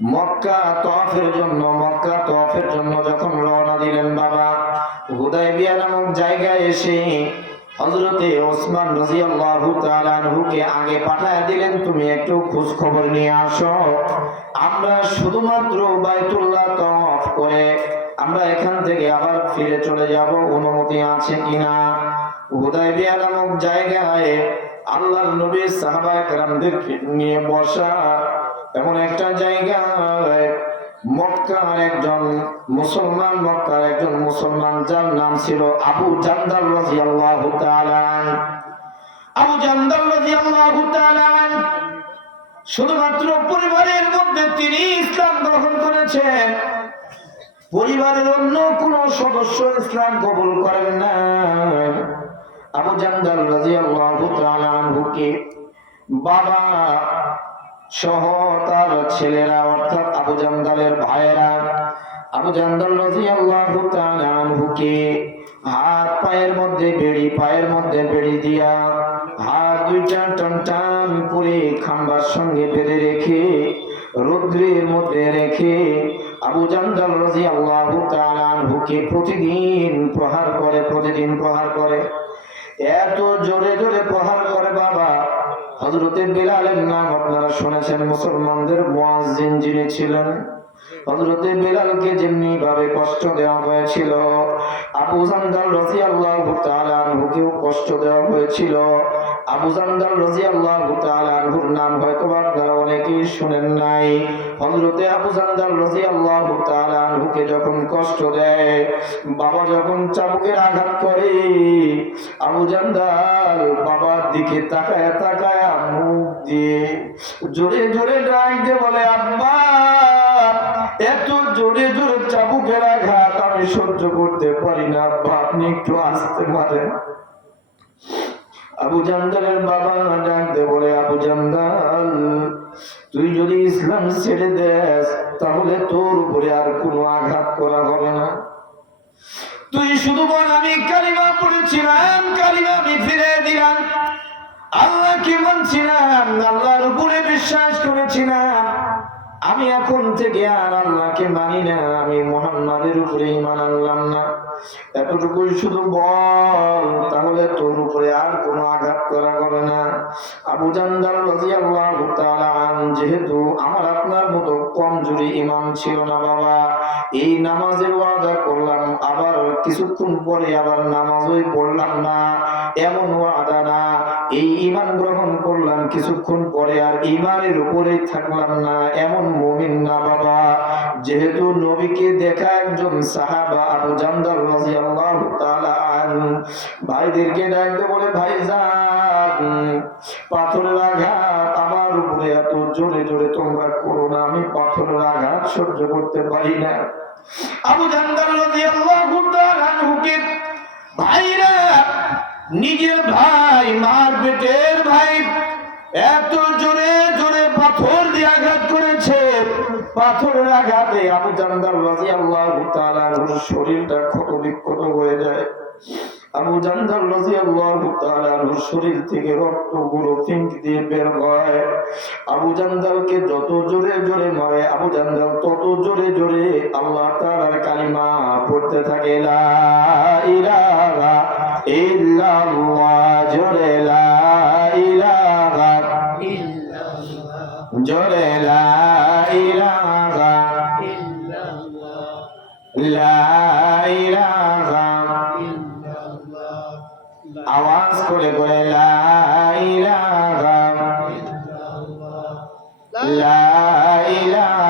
মক্কা তওয়াফের জন্য যখন রওনা দিলেন বাবা, হুদায়বিয়া নামক জায়গায় এসে হযরতে ওসমান রাদিয়াল্লাহু তাআলা আনহুকে আগে পাঠায় দিলেন, তুমি একটু খোঁজ খবর নিয়ে আসো, আমরা শুধুমাত্র বাইতুল্লাহ তওয়াফ করে আমরা এখান থেকে আবার ফিরে চলে যাব, অনুমতি আছে কিনা। হুদায়বিয়া নামক জায়গায় আল্লাহর নবী সাহাবায়ে কেরামদেরকে নিয়ে বসা এমন একটা জায়গায় মক্কার একজন মুসলমান যার নাম ছিল আবু জান্দাল রাদিয়াল্লাহু তাআলা। আবু জান্দাল রাদিয়াল্লাহু তাআলা শুধুমাত্র পরিবারের মধ্যে তিনি ইসলাম গ্রহণ করেছেন, পরিবারের অন্য কোন সদস্য ইসলাম কবুল করেন না। আবু জান্দাল রাদিয়াল্লাহু তাআলা আনহুকে বাবা সহ তার ছেলেরা অর্থাৎ আবু জান্দালের ভাইয়েরা আবু জান্দাল রাদিয়াল্লাহু তাআলা আনহুকে পায়ের মধ্যে বেড়ি দিয়া হাত দুইটা টান করে খাম্বার সঙ্গে বেঁধে রেখে রৌদ্রের মধ্যে রেখে আবু জান্দাল রাদিয়াল্লাহু তাআলা আনহুকে প্রতিদিন প্রহার করে এত জোরে জোরে প্রহার করে বাবা। হযরতে বিলালের নাম আপনারা শুনেছেন, মুসলমানদের মুয়াজ্জিন যিনি ছিলেন, হযরতে বিলালকে যেমনি ভাবে কষ্ট দেওয়া হয়েছিল আবু জান্দাল রাদিয়াল্লাহু তাআলা আনহুকেও কষ্ট দেওয়া হয়েছিল। আবু জান্দাল রাদিয়াল্লাহু তাআলা আনহুর নাম হয়তো আপনারা অনেকেই শুনেন নাই। হযরতে আবু জান্দাল রাদিয়াল্লাহু তাআলা আনহুকে যখন কষ্ট দেয় বাবা, যখন চাবুকের আঘাত করে, আবু জান্দাল বাবার দিকে তাকায় মুখ দিয়ে জোরে জোরে ডাক দিয়ে বলে, আব্বা এত জোরে জোরে চাবুকের আঘাত আমি সহ্য করতে পারি না, আব্বা আপনি একটু আসতে পারেন। আবু জান্দালের বাবা ডাক দিয়ে বলে, আবু জান্দাল তুই যদি ইসলাম ছেড়ে দেস তাহলে তোর উপরে আর কোনো আঘাত করা হবে না, তুই শুধু বল আমি কালিমা পড়েছিলাম, কালিমা আমি ফিরে দিলাম, আল্লাহকে মানছিলাম, আল্লাহর উপরে বিশ্বাস করেছিলাম, আমি এখন থেকে আর আল্লাহকে মানি না, আমি মুহাম্মাদের উপরে ঈমান আনলাম না, এতটুকুই শুধু বল, তাহলে তোর উপরে আর কোনো আঘাত করা হবে না। আবু জান্দাল রাদিয়াল্লাহু তাআলা যেহেতু আমার আপনার মতো কমজোরি ঈমান ছিল না বাবা, এই নামাজের ওয়াদা করলাম, আবার কিছুক্ষণ পরে আবার নামাজই পড়লাম না, এমন ওয়াদা না। এই ঈমান গ্রহণ করলাম, কিছুক্ষণ পরে আর ঈমানের উপরে থাকলাম না, এমন মুমিন না বাবা। যেহেতু নবীকে দেখা একজন সাহাবা আবু জান্দাল রাদিয়াল্লাহু তাআলা আনহু ভাইদেরকে ডাকতে বলে, ভাইজান পাথরের আঘাত আমার উপরে এত জোরে জোরে তোমরা করো না, আমি পাথরের আঘাত সহ্য করতে পারি না। আবু জান্দাল রাদিয়াল্লাহু তাআলা আনহুকে ভাইরা, নিজের ভাই, মার পেটের ভাই এত জোরে জোরে পাথর দিয়ে আঘাত করেছে, পাথরের আঘাতে আবু জান্দাল রাদিয়াল্লাহু তাআলা আনহুর শরীরটা ক্ষতবিক্ষত হয়ে যায়। আবু জান্দাল রাদিয়াল্লাহু তাআলা আনহুর শরীর থেকে রক্তগুলো ফিঙ্ক দিয়ে বের হয়। আবু জান্দালকে যত জোরে জোরে মারে আবু জান্দাল তত জোরে জোরে আল্লাহ তাআলার কালিমা পড়তে থাকে, লা ইলাহা ইল্লাল্লাহ, জোরে লা ইলাহা ইল্লাল্লাহ, জোরে লা ইলাহা ইল্লাল্লাহ, লা ইলাহা ইল্লাল্লাহ, আওয়াজ করে করে লা ইলাহা ইল্লাল্লাহ, লা ইলাহা